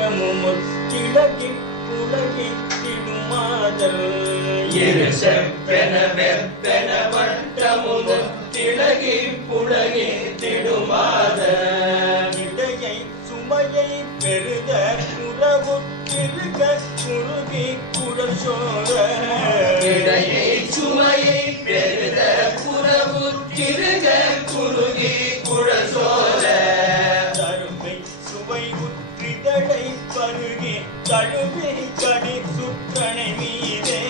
திலகி புலகி திடுமாதல் இருசெப்பென வெப்பென வட்டமுது திலகி புலகி திடுமாத இடையை சுமையை பெருத உறவு திருக குருகி குடல் சோர இடையை சுமையை பெருத புறவு திருக குருகி குழல் சோர தருமை சுவை உற்றிதழை பருகி தழுவி கடி சுற்றனை மீதே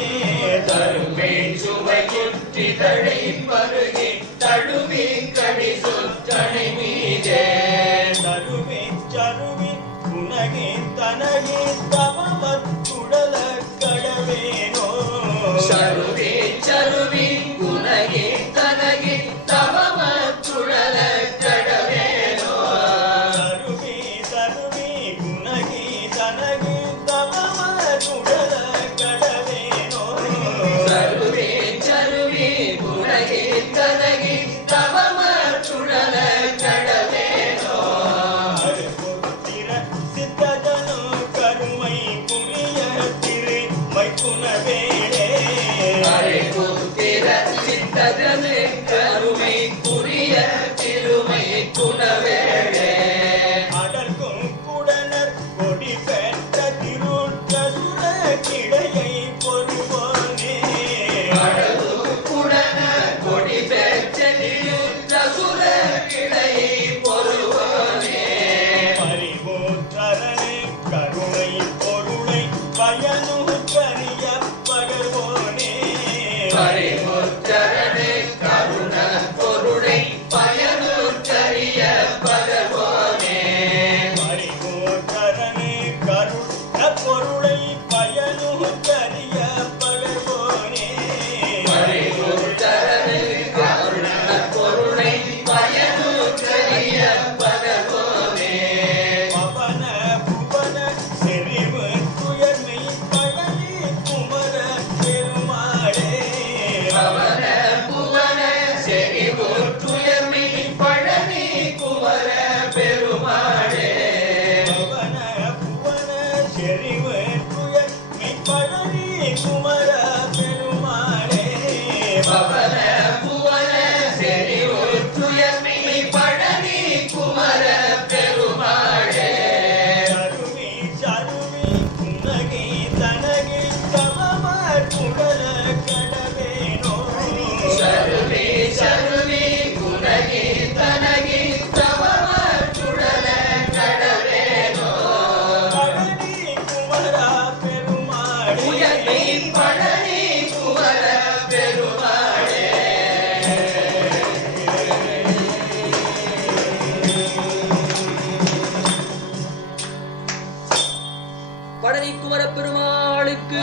தருமை சுவை குற்றிதழை பருகி தழுவி கடி சுற்றனை மீதே தருவி சருவி குணகி தனகி தவமத்துடல கடவேனோ சருவி சருவி குணகி தனகி தவமத்துடல கடவேனோ சருவி சருவி குணகி தனகி தவமத்துடல கடவேனோ சருவி சருவி குணகி தனகி தவமத்துடல கடவேனோ அருபுத்திர சித்தஜனோ கருமை புரிய திரு மைக்குணவேளே அரைபுத்திர சித்தஜனே கருமை புரிய திருமை குணவேளே அடர்க்கும் குடனர் கொடி பெற்ற திருட்டசுர கிடையை பொறுவோனே அழகு குடன கொடி பெற்றசுர கிளையை பொருவனே பரிபூத்தரனே கருணை பொருளை பயனு கரிய பகர்வோனே பரிமுத்தரனே கருண பொருளை பயனுற்றறிய பகர்வோனே பரிபூத்தரனே கருண பொருளை பயனு கரிய பகர்வோனே பரிமுத்தரனே கருண பொருளை பயனுற்றறிய பகர்வோனே பவன புவன செறிவு துயர்மை பழனி குமர பெருமாளே பவன புவன செறிவுற்றுயர்மை பழனி குமர பெருமாளே பவன புவன செறிவு துயர்மை பழனி குமர பெருமாளே பவன புவன செறிவுற்றுயர்மை பழனி குமர பெருமாளே சருவி சருவி குணகி தனகி தவம குடல கடவேனோ சருவி சருவி குணகி தனகி தவமற்றுடல கடவேனோ பழனி குமர பெருமாளே உயர்மை பழனி குமர பெருமாளே பழனி குமர பெருமாளுக்கு